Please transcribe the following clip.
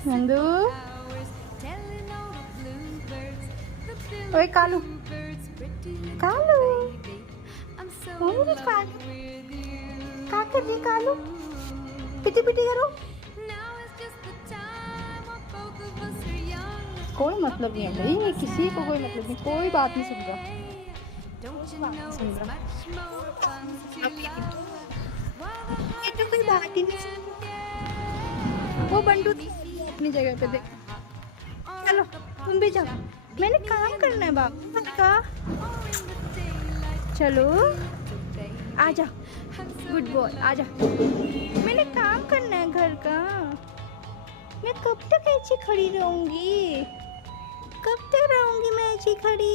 नंदू, ओए कालू, कालू, वो मेरे कालू, क्या कर रही कालू? पिटी पिटी करो। कोई मतलब नहीं है भाई, किसी को कोई मतलब नहीं, कोई बात नहीं सुन रहा, कोई बात नहीं सुन रहा, ये तो कोई बात ही नहीं सुन रहा। वो बंटू अपनी जगह पे देख। चलो तुम भी जाओ, मैंने काम करना है बाबू का। चलो आजा, गुड बॉय, आजा, मैंने काम करना है घर का। मैं कब तक ऐसी खड़ी रहूंगी, कब तक रहूंगी मैं ऐसी खड़ी?